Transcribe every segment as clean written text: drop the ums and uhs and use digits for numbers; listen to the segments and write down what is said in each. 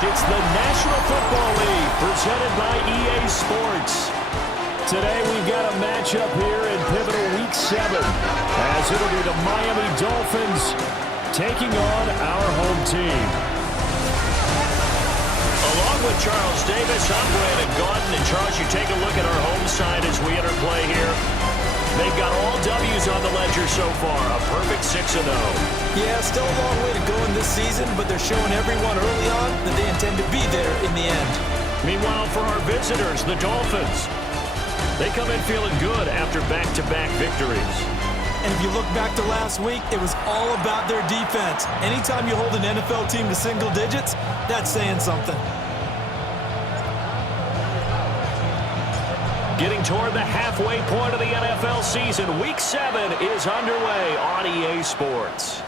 It's the National Football League presented by EA Sports. Today we've got a matchup here in pivotal Week 7 as it'll be the Miami Dolphins taking on our home team. Along with Charles Davis, I'm Brandon Gaudin. And Charles, you take a look at our home side as we enter play here. They've got all W's on the ledger so far, a perfect 6-0. Yeah, still a long way to go in this season, but they're showing everyone early on that they intend to be there in the end. Meanwhile, for our visitors, the Dolphins, they come in feeling good after back-to-back victories. And if you look back to last week, it was all about their defense. Anytime you hold an NFL team to single digits, that's saying something. Getting toward the halfway point of the NFL season, Week 7 is underway on EA Sports.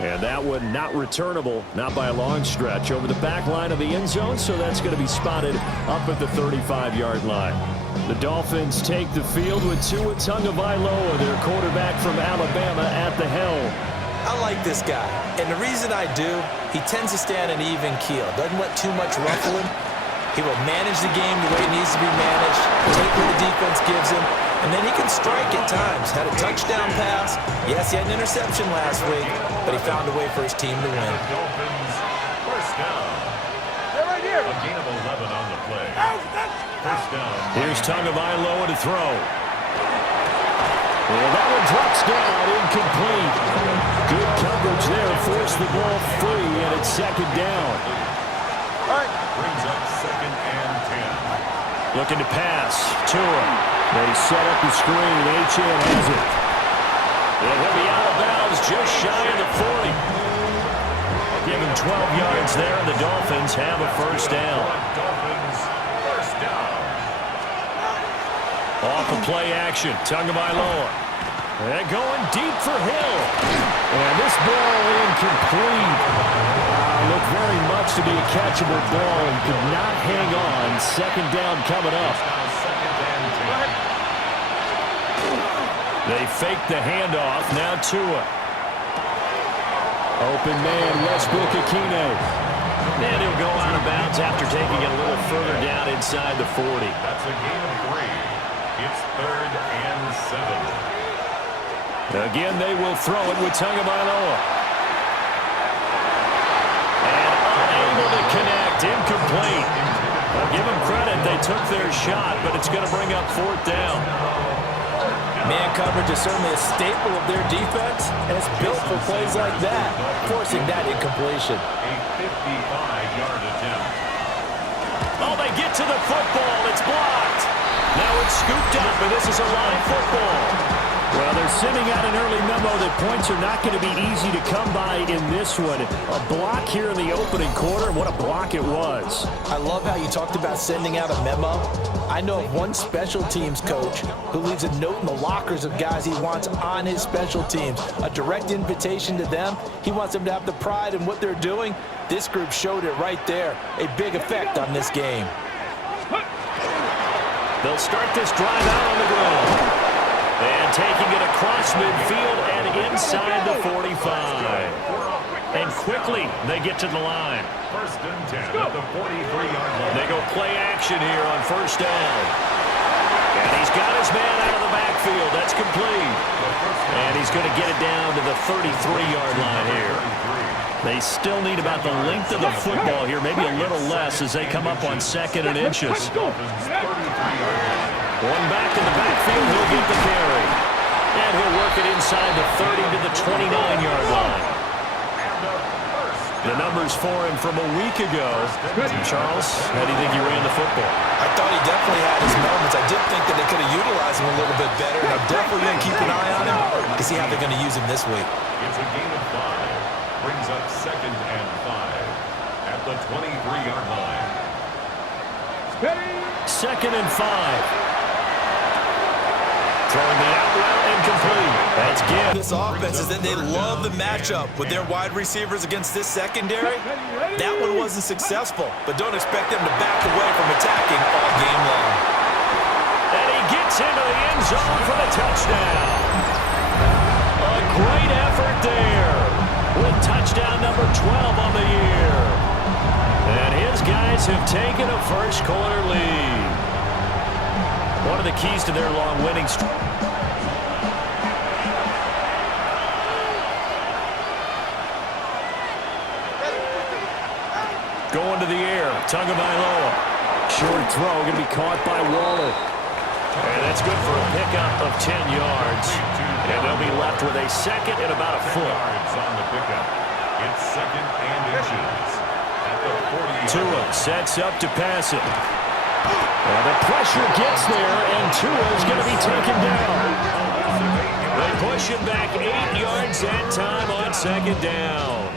And that one not returnable, not by a long stretch, over the back line of the end zone, so that's going to be spotted up at the 35-yard line. The Dolphins take the field with Tua Tagovailoa, their quarterback from Alabama, at the helm. I like this guy, and the reason I do, he tends to stay on an even keel, doesn't let too much ruffle him. He will manage the game the way it needs to be managed, take what the defense gives him, and then he can strike at times. Had a touchdown pass. Yes, he had an interception last week, but he found a way for his team to win. Dolphins, first down. They're right here. A gain of 11 on the play. First down. Here's Tagovailoa to throw. Well, that one drops down, incomplete. Good coverage there, forced the ball free, and it's second down. All right. Brings up second and 10. Looking to pass. Tua. They set up the screen. H.N. has it. And he'll be out of bounds just shy of the 40. Give him 12 yards there, and the Dolphins have a first down. Dolphins, first down. Off of play action. Tagovailoa. And going deep for Hill. And this ball incomplete. Looked very much to be a catchable ball. He could not hang on. Second down coming up. They fake the handoff. Now Tua. Open man, Westbrook-Ikhine. And he'll go out of bounds after taking it a little further down inside the 40. That's a gain of 3. It's third and 7. Again, they will throw it with Tagovailoa. To connect, incomplete. I'll give them credit, they took their shot, but it's going to bring up fourth down. Man coverage is certainly a staple of their defense, and it's built for plays like that, forcing that incompletion. A 55-yard attempt. Oh, they get to the football. It's blocked. Now it's scooped up, and this is a live football. Well, they're sending out an early memo that points are not going to be easy to come by in this one. A block here in the opening quarter, and what a block it was. I love how you talked about sending out a memo. I know of one special teams coach who leaves a note in the lockers of guys he wants on his special teams. A direct invitation to them. He wants them to have the pride in what they're doing. This group showed it right there. A big effect on this game. They'll start this drive out on the ground. And taking it across midfield and inside the 45. And quickly, they get to the line. First and 10 at the 43-yard line. They go play action here on first down. And he's got his man out of the backfield. That's complete. And he's going to get it down to the 33-yard line here. They still need about the length of the football here, maybe a little less as they come up on second and inches. One back in the backfield, he'll get the carry. And he'll work it inside the 30 to the 29-yard line. The numbers for him from a week ago. Charles, how do you think he ran the football? I thought he definitely had his moments. I did think that they could have utilized him a little bit better, and I'm definitely going to keep an eye on him to see how they're going to use him this week. It's a gain of 5. Brings up second and 5 at the 23-yard line. Second and 5. Throwing the out route incomplete. That's good. This offense is that they love the matchup with their wide receivers against this secondary. That one wasn't successful, but don't expect them to back away from attacking all game long. And he gets into the end zone for the touchdown. A great effort there with touchdown number 12 on the year. And Cowboys have taken a first quarter lead. One of the keys to their long winning streak. Going to the air. Tagovailoa. Short throw going to be caught by Waller. And that's good for a pickup of 10 yards. And they'll be left with a second and about a foot. Yards on the pickup. It's second and inches. At the 40. Tua sets up to pass it. And the pressure gets there, and Tua is going to be taken down. They push him back 8 yards that time on second down.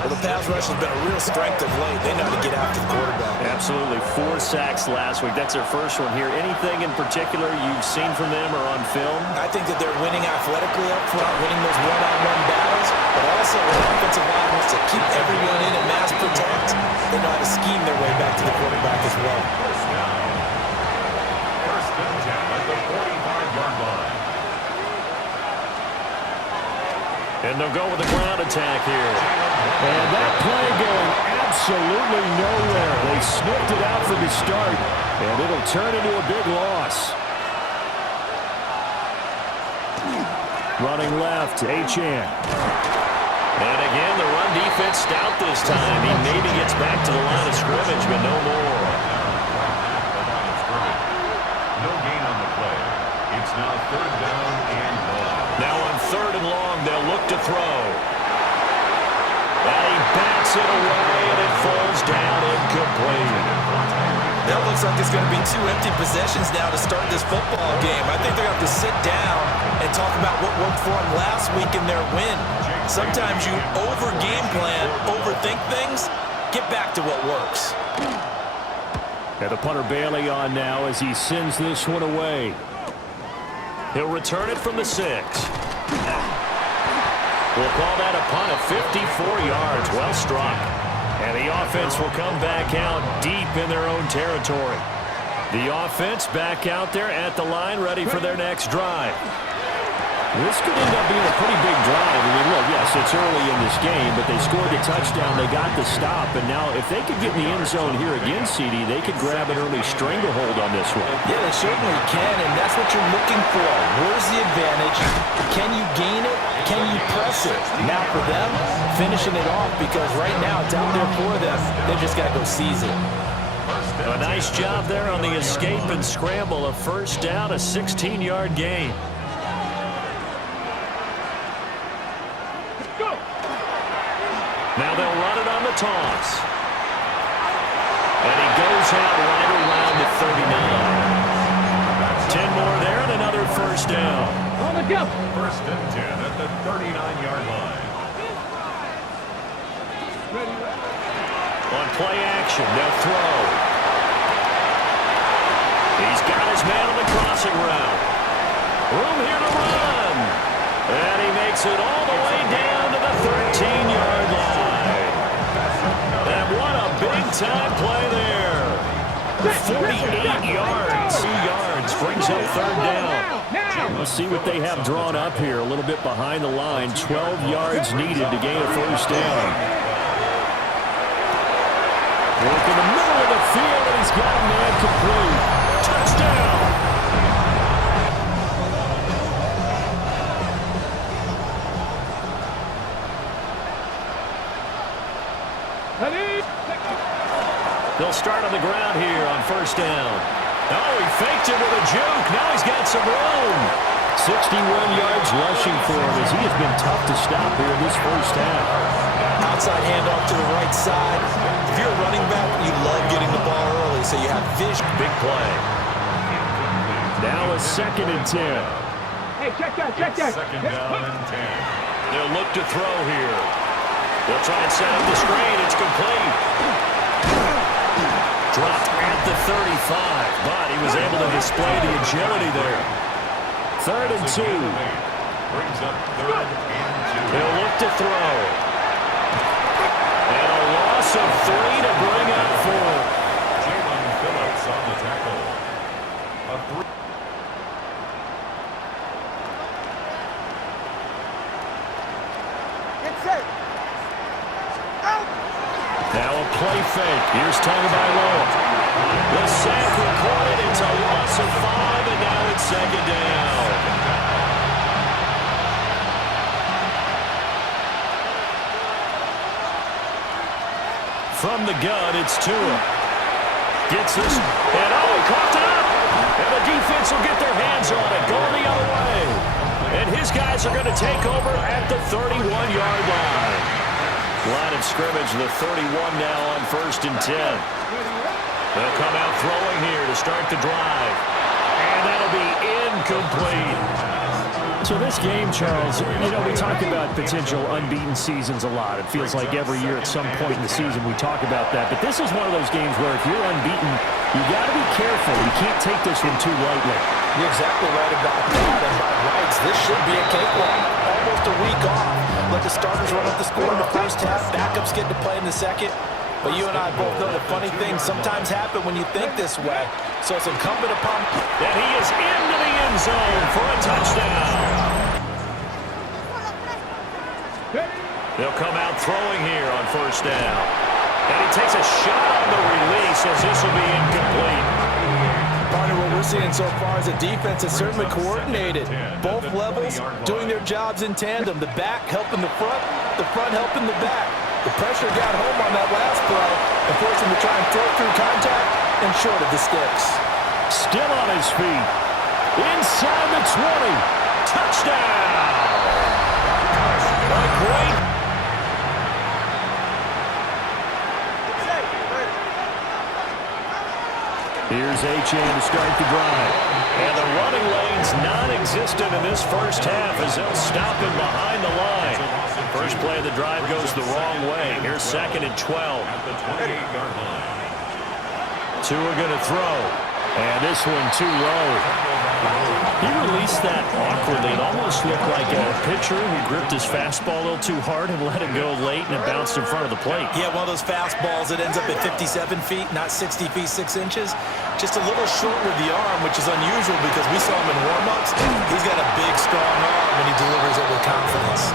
Well, the pass rush has been a real strength of late. They know how to get after the quarterback. Absolutely. 4 sacks last week. That's their first one here. Anything in particular you've seen from them or on film? I think that they're winning athletically up front, winning those one-on-one battles, but also when the offensive line wants to keep everyone in and mass protect, they know how to scheme their way back to the quarterback as well. First and 10 at the 45-yard line. And they'll go with the ground attack here. And that play going absolutely nowhere. They sniffed it out from the start, and it'll turn into a big loss. Running left, Achane. And again, the run defense stout this time. He maybe gets back to the line of scrimmage, but no more. No gain on the play. It's now third down and long. Now on third and long, they'll look to throw. And he bats it away, and it falls down incomplete. That looks like it's going to be 2 empty possessions now to start this football game. I think they're going to have to sit down and talk about what worked for them last week in their win. Sometimes you over-game plan, overthink things, get back to what works. And the punter Bailey on now as he sends this one away. He'll return it from the 6. We'll call that a punt of 54 yards. Well struck. And the offense will come back out deep in their own territory. The offense back out there at the line, ready for their next drive. This could end up being a pretty big drive. I mean, look, yes, it's early in this game, but they scored the touchdown. They got the stop. And now if they could get in the end zone here again, CD, they could grab an early stranglehold on this one. Yeah, they certainly can, and that's what you're looking for. Where's the advantage? Can you gain it? Can you press it? Now for them, finishing it off, because right now it's out there for them. They just got to go seize it. A nice job there on the escape and scramble. A first down, a 16-yard gain. Now they'll run it on the toss. And he goes out right around the 39. 10 more there and another first down. First and 10 at the 39-yard line. On play action, they'll throw. He's got his man on the crossing route. Room here to run. And he makes it all the way down to the 13-yard line. And what a big-time play there. 48 yards. 2 yards brings up third down. Let's see what they have drawn up here. A little bit behind the line. 12 yards needed to gain a first down. Work in the middle of the field, and he's got a man complete. Touchdown! They'll start on the ground here on first down. Oh, he faked it with a juke. Now he's got some room. 61 yards rushing for him as he has been tough to stop here in this first half. Outside handoff to the right side. If you're a running back, you love getting the ball early, so you have vision. Big play. Now a second and 10. Hey, check that. Second down and 10. They'll look to throw here. They'll try and set up the screen. It's complete. Dropped at the 35, but he was able to display the agility there. Third and 2. Brings up third and 2. They'll look to throw. And a loss of 3 to bring up 4. Jalen Phillips on the tackle. A 3. Get set. Out. Now a play penalty fake. Here's Tagovailoa. The sack recorded. It's a loss of 5, and now it's second down. From the gun, it's Tua. Gets this, and oh, he coughed it up. And the defense will get their hands on it, going the other way. And his guys are going to take over at the 31-yard line. Line of scrimmage, the 31 now on 1st and 10. They'll come out throwing here to start the drive. And that'll be incomplete. So this game, Charles, you know, we talk about potential unbeaten seasons a lot. It feels like every year at some point in the season we talk about that. But this is one of those games where if you're unbeaten, you got to be careful. You can't take this one too lightly. You're exactly right about that. And by rights, this should be a cakewalk. Almost a week off. Let the starters run up the score in the first half. Backups get to play in the second. But you and I both know the funny things sometimes happen when you think this way. So it's incumbent upon... And he is into the end zone for a touchdown. They'll come out throwing here on 1st down. And he takes a shot on the release as this will be incomplete. Partner, what we're seeing so far is a defense that's certainly coordinated. Both levels doing their jobs in tandem. The back helping the front helping the back. The pressure got home on that last play and forced him to try and throw through contact and short of the sticks. Still on his feet. Inside the 20. Touchdown! A great... Here's Achane to start the drive. And the running lane's non-existent in this first half as they'll stop him behind the line. First play of the drive goes the wrong way. Here's 2nd and 12. At the 28-yard line. Tua going to throw. And this one too low. He released that awkwardly. It almost looked like a pitcher who gripped his fastball a little too hard and let it go late, and it bounced in front of the plate. Yeah, one of those fastballs that ends up at 57 feet, not 60 feet, 6 inches. Just a little short with the arm, which is unusual because we saw him in warm-ups. He's got a big, strong arm, and he delivers it with confidence.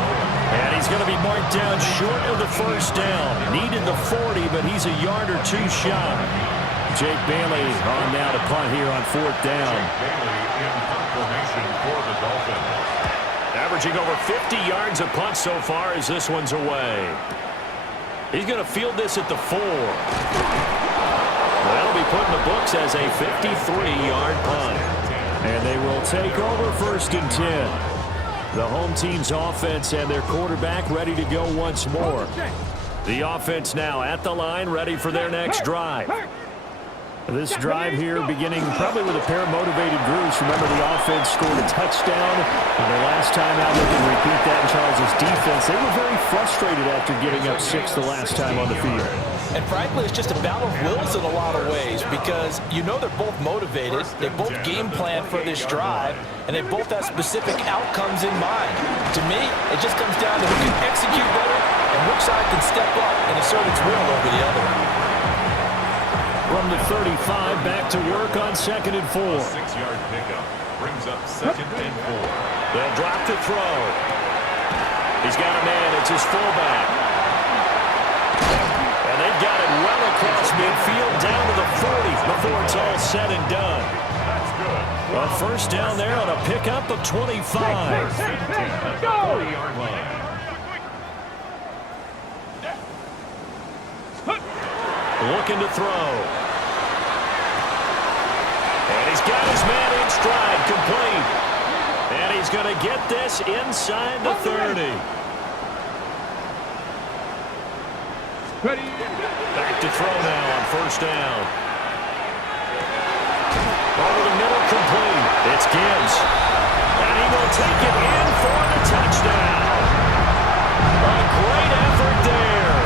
And he's going to be marked down short of the first down. Needed the 40, but he's a yard or two shy. Jake Bailey on now to punt here on 4th down. Jake Bailey in punt formation for the Dolphins. Averaging over 50 yards a punt so far as this one's away. He's going to field this at the 4. That'll be put in the books as a 53-yard punt. And they will take over 1st and 10. The home team's offense and their quarterback ready to go once more. The offense now at the line, ready for their next drive. This drive here beginning probably with a pair of motivated groups. Remember, the offense scored a touchdown. And the last time out, they can repeat that in Charles' defense. They were very frustrated after giving up 6 the last time on the field. And frankly, it's just a battle of wills in a lot of ways because you know they're both motivated. They both game plan for this drive, and they both have specific outcomes in mind. To me, it just comes down to who can execute better and which side can step up and assert its will over the other. From the 35, back to work on 2nd and 4. A 6-yard pickup brings up 2nd and 4. They'll drop to throw. He's got a man. It's his fullback. And they've got it well across midfield down to the 40 before it's all said and done. That's good. A first down there on a pickup of 25. First and 10 at the 40-yard line. Looking to throw. And he's got his man in stride, complete. And he's going to get this inside the 30. Back to throw now on 1st down. Over the middle, complete. It's Gibbs. And he will take it in for the touchdown. A great effort there.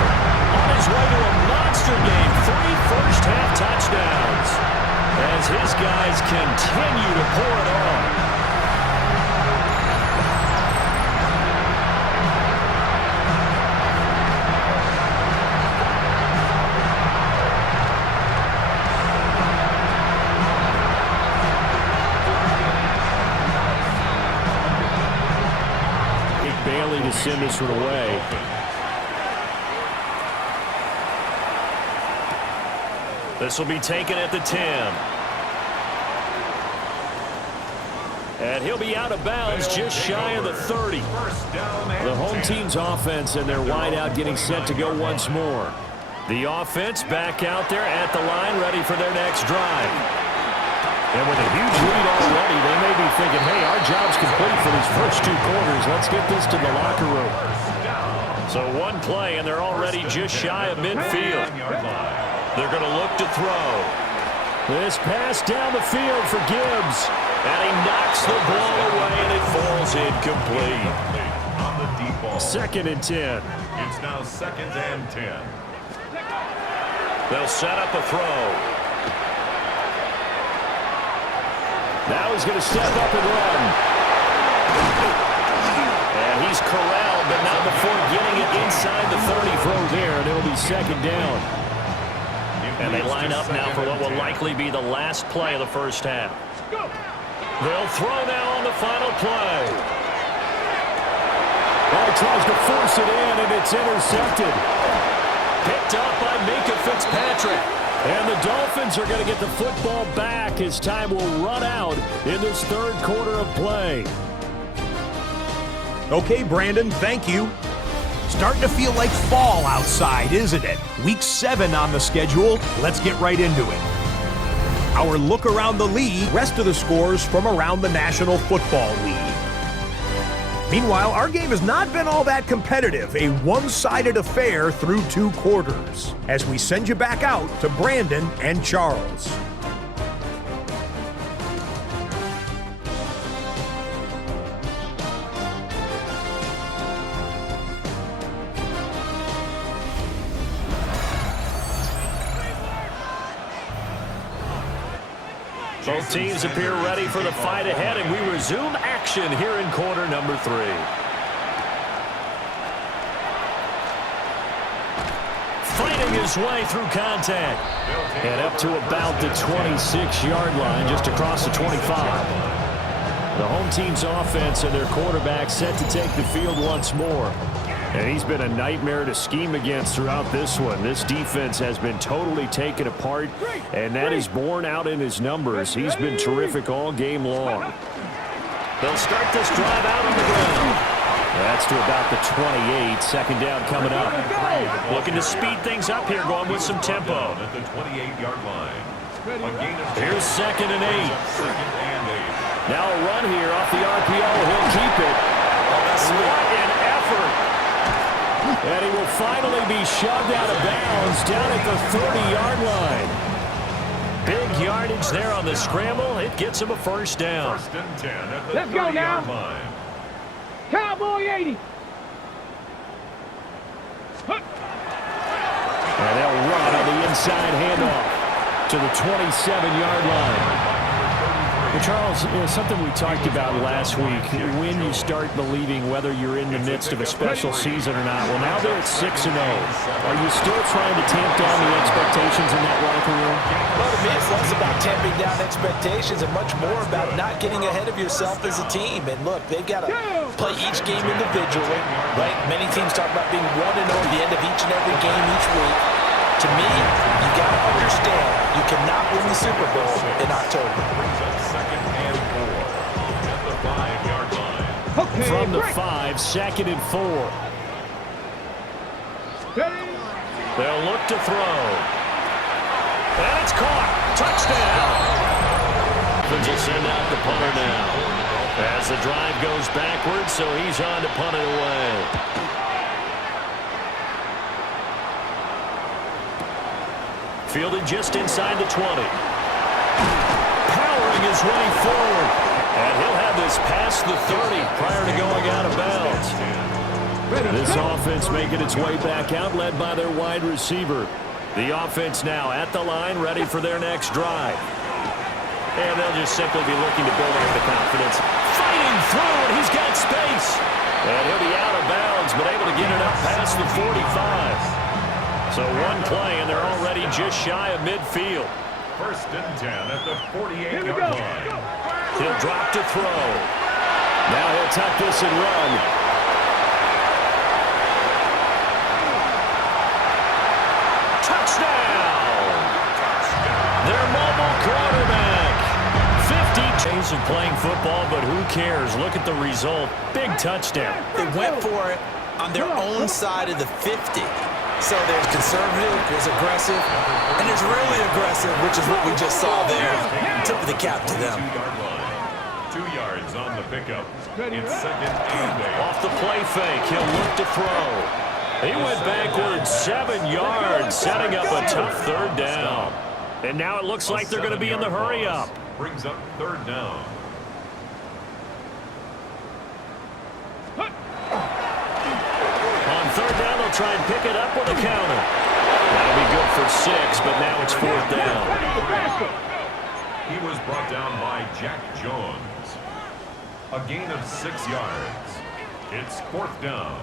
On his way to a monster game, 3 first-half touchdowns. As his guys continue to pour it on. Bailey to send this one away. This will be taken at the 10. And he'll be out of bounds just shy of the 30. The home team's offense and their wideout getting set to go once more. The offense back out there at the line, ready for their next drive. And with a huge lead already, they may be thinking, hey, our job's complete for these first 2 quarters. Let's get this to the locker room. So one play, and they're already just shy of midfield. They're going to look to throw. This pass down the field for Gibbs. And he knocks the ball away, and it falls incomplete. On the deep ball. 2nd and 10. It's now 2nd and 10. They'll set up a throw. Now he's going to step up and run. And he's corralled, but not before getting it inside the 30. Throw there, and it'll be 2nd down. And they line up now for what will likely be the last play of the first half. They'll throw now on the final play. Ball tries to force it in, and it's intercepted. Picked up by Minka Fitzpatrick. And the Dolphins are going to get the football back as time will run out in this 3rd quarter of play. Okay, Brandon, thank you. Starting to feel like fall outside, isn't it? Week 7 on the schedule. Let's get right into it. Our look around the league, rest of the scores from around the National Football League. Meanwhile, our game has not been all that competitive, a one-sided affair through 2 quarters, as we send you back out to Brandon and Charles. Both teams appear ready for the fight ahead, and we resume action here in quarter number 3. Fighting his way through contact. And up to about the 26-yard line, just across the 25. The home team's offense and their quarterback set to take the field once more. And he's been a nightmare to scheme against throughout this one. This defense has been totally taken apart, and that is borne out in his numbers. He's been terrific all game long. They'll start this drive out on the ground. That's to about the 28. 2nd down coming up. Looking to speed things up here, going with some tempo. At the 28-yard line. Here's 2nd and 8. Now a run here off the RPO. He'll keep it. What an effort. And he will finally be shoved out of bounds down at the 30-yard line. Big yardage there on the scramble. It gets him a 1st down. 1st and 10 at the Let's go now. 30-yard line. Cowboy 80. And they'll run on the inside handoff to the 27-yard line. Well, Charles, something we talked about last week, when you start believing whether you're in the midst of a special season or not. Well, now they're at 6-0. Are you still trying to tamp down the expectations in that locker room? Well, to me, it's less about tamping down expectations and much more about not getting ahead of yourself as a team. And look, they've got to play each game individually, right? Many teams talk about being 1-0 at the end of each and every game each week. To me, you got to understand you cannot win the Super Bowl in October. 2nd and 4 at the 5-yard line. Okay, From the break. 5, 2nd and 4. They'll look to throw. And it's caught. Touchdown. Offense will send out the punter now. As the drive goes backwards, so he's on to punt it away. Fielded just inside the 20. Powering his way forward. And he'll have this past the 30 prior to going out of bounds. This offense making its way back out, led by their wide receiver. The offense now at the line, ready for their next drive. And they'll just simply be looking to build up the confidence. Fighting through, and he's got space. And he'll be out of bounds, but able to get it up past the 45. So one play, and they're already just shy of midfield. 1st and 10 at the 48-yard line. He'll drop to throw. Now he'll tuck this and run. Touchdown! ways of playing football, but who cares? Look at the result. Big touchdown. They went for it on their own side of the 50. So there's conservative, there's aggressive, and there's really aggressive, which is what we just saw there. Tip of the cap to them. 2 yards on the pickup. It's second and 8. Off the play fake, he'll look to throw. He went backwards 7 yards, setting up a tough third down. And now it looks like they're going to be in the hurry up. Brings up third down. On third down, they'll try and pick it up with a counter. That'll be good for 6, but now it's fourth down. He was brought down by Jack Jones. A gain of 6 yards. It's fourth down.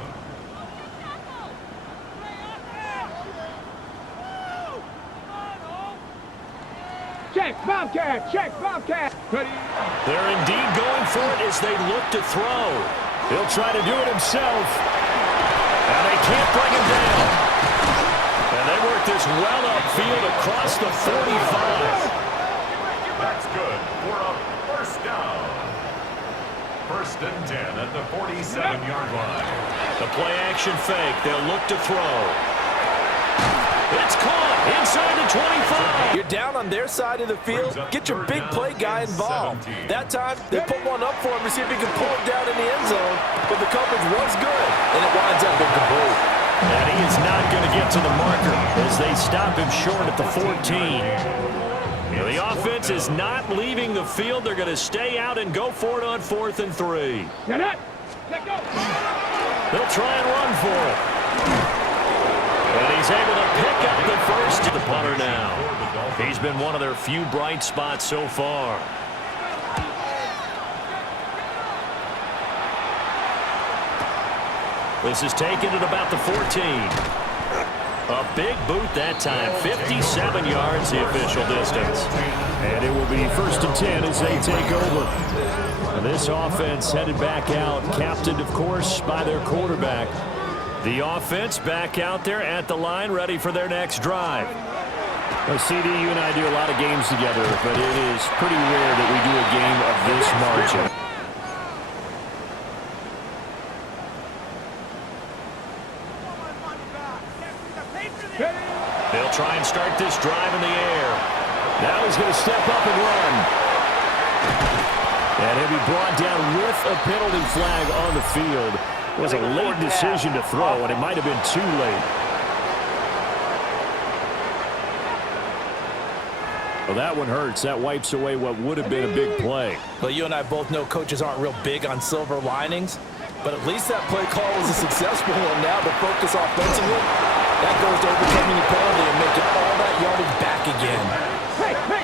Check, Bobcat, check, Bobcat. They're indeed going for it as they look to throw. He'll try to do it himself. And they can't bring him down. And they work this well upfield across the 45. That's good for a first down. First and 10 at the 47-yard line. The play action fake. They'll look to throw. It's caught inside the 25. You're down on their side of the field. Get your big play guy involved. That time, they put one up for him to see if he can pull it down in the end zone. But the coverage was good, and it winds up incomplete. And he is not going to get to the marker as they stop him short at the 14. The offense is not leaving the field. They're going to stay out and go for it on 4th and 3. Get it. Let go. They'll try and run for it. And he's able to pick up the first to the punter now. He's been one of their few bright spots so far. This is taken at about the 14. A big boot that time. 57 yards the official distance. And it will be 1st and 10 as they take over. And this offense headed back out, captained, of course, by their quarterback. The offense back out there at the line, ready for their next drive. Well, CD, you and I do a lot of games together, but it is pretty rare that we do a game of this margin. They'll try and start this drive in the air. Now he's going to step up and run. And he'll be brought down with a penalty flag on the field. It was a late decision to throw, and it might have been too late. Well, that one hurts. That wipes away what would have been a big play. Well, you and I both know coaches aren't real big on silver linings, but at least that play call was a successful one. Now the focus offensively, that goes to overcoming the penalty and making all that yardage back again.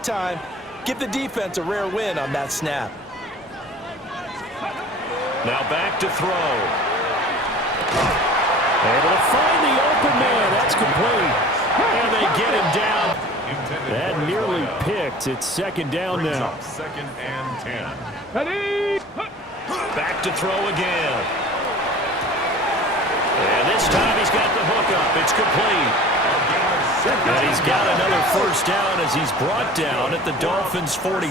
Time, give the defense a rare win on that snap. Now back to throw. Able to find the open man. That's complete. And they get him down. That nearly picked. It's 2nd down now. 2nd and 10. Ready. Back to throw again. And this time he's got the hook up. It's complete. And he's got another first down as he's brought down at the Dolphins' 42.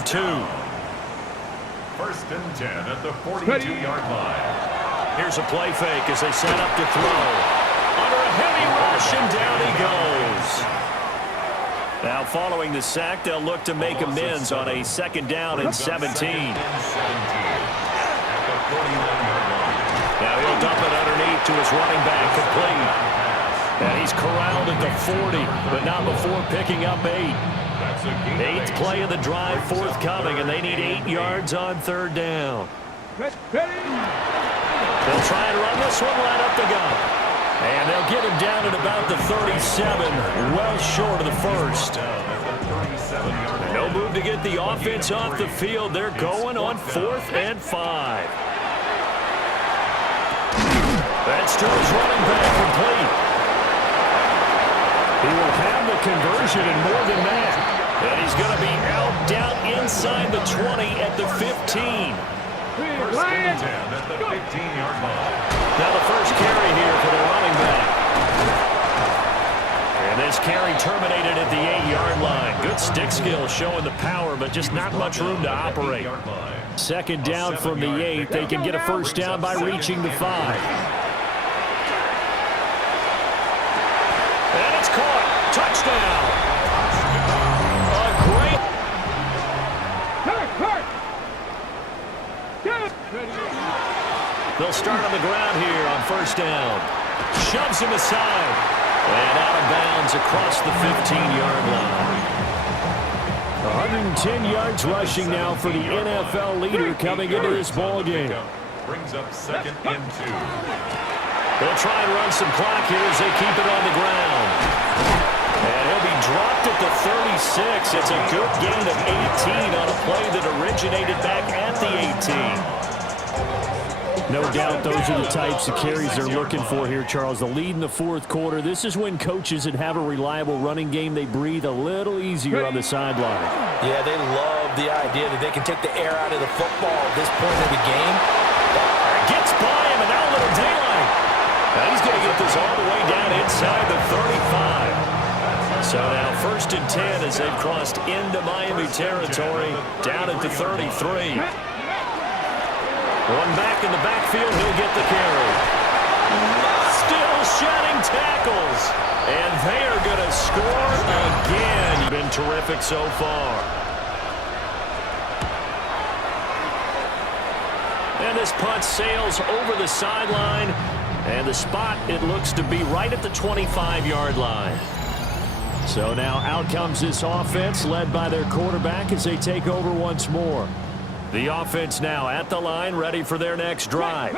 1st and 10 at the 42-yard line. Here's a play fake as they set up to throw. Under a heavy rush, and down he goes. Now following the sack, they'll look to make amends on a 2nd down and 17. Now he'll dump it underneath to his running back, complete. And he's corralled at the 40, but not before picking up 8. 8th play of the drive forthcoming, and they need 8 yards on 3rd down. They'll try and run this one right up the gut. And they'll get him down at about the 37, well short of the first. No move to get the offense off the field. They're going on 4th and 5. That's to his running back, complete. He will have the conversion and more than that. And he's going to be out down inside the 20 at the 15. 1st and 10 at the 15-yard line. Now the first carry here for the running back. And this carry terminated at the 8-yard line. Good stick skill showing the power, but just not much room to operate. Second down from the 8. They can get a first down by reaching the 5. And it's caught. Touchdown. A great. They'll start on the ground here on first down. Shoves him aside. And out of bounds across the 15-yard line. 110 yards rushing now for the NFL leader coming into this ball game. Brings up 2nd and 2. They'll try and run some clock here as they keep it on the ground. And he'll be dropped at the 36. It's a good gain of 18 on a play that originated back at the 18. No doubt those are the types of carries they're looking for here, Charles. The lead in the fourth quarter. This is when coaches that have a reliable running game, they breathe a little easier on the sideline. Yeah, they love the idea that they can take the air out of the football at this point of the game. Gets by him, and now a little daylight. Now he's going to get this all the way down inside the 35. So now 1st and 10 as they've crossed into Miami territory, down at the 33. One back in the backfield, he'll get the carry. Still shedding tackles. And they are going to score again. Been terrific so far. And this punt sails over the sideline. And the spot, it looks to be right at the 25-yard line. So now out comes this offense led by their quarterback as they take over once more. The offense now at the line, ready for their next drive.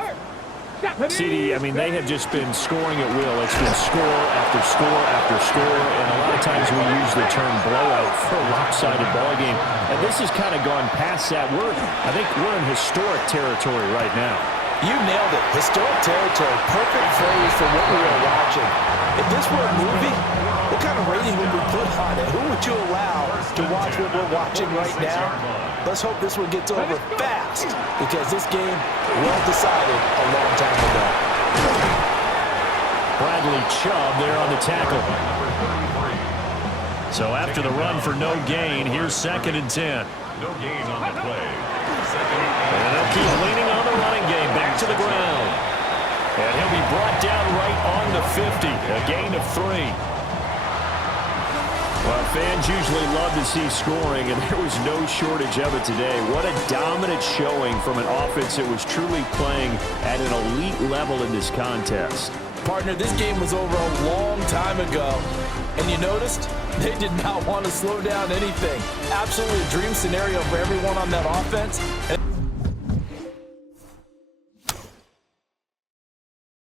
CD, I mean, they have just been scoring at will. It's been score after score after score, and a lot of times we use the term blowout for a lopsided ball game. And this has kind of gone past that. I think we're in historic territory right now. You nailed it. Historic territory. Perfect phrase for what we are watching. If this were a movie, what kind of rating would we put on it? Who would you allow to watch what we're watching right now? Let's hope this one gets over fast, because this game was decided a long time ago. Bradley Chubb there on the tackle. So after the run for no gain, here's 2nd and 10. No gain on the play. And they'll keep leaning on the running game back to the ground. And he'll be brought down right on the 50, a gain of 3. Well, fans usually love to see scoring, and there was no shortage of it today. What a dominant showing from an offense that was truly playing at an elite level in this contest. Partner, this game was over a long time ago. And you noticed? They did not want to slow down anything. Absolutely a dream scenario for everyone on that offense.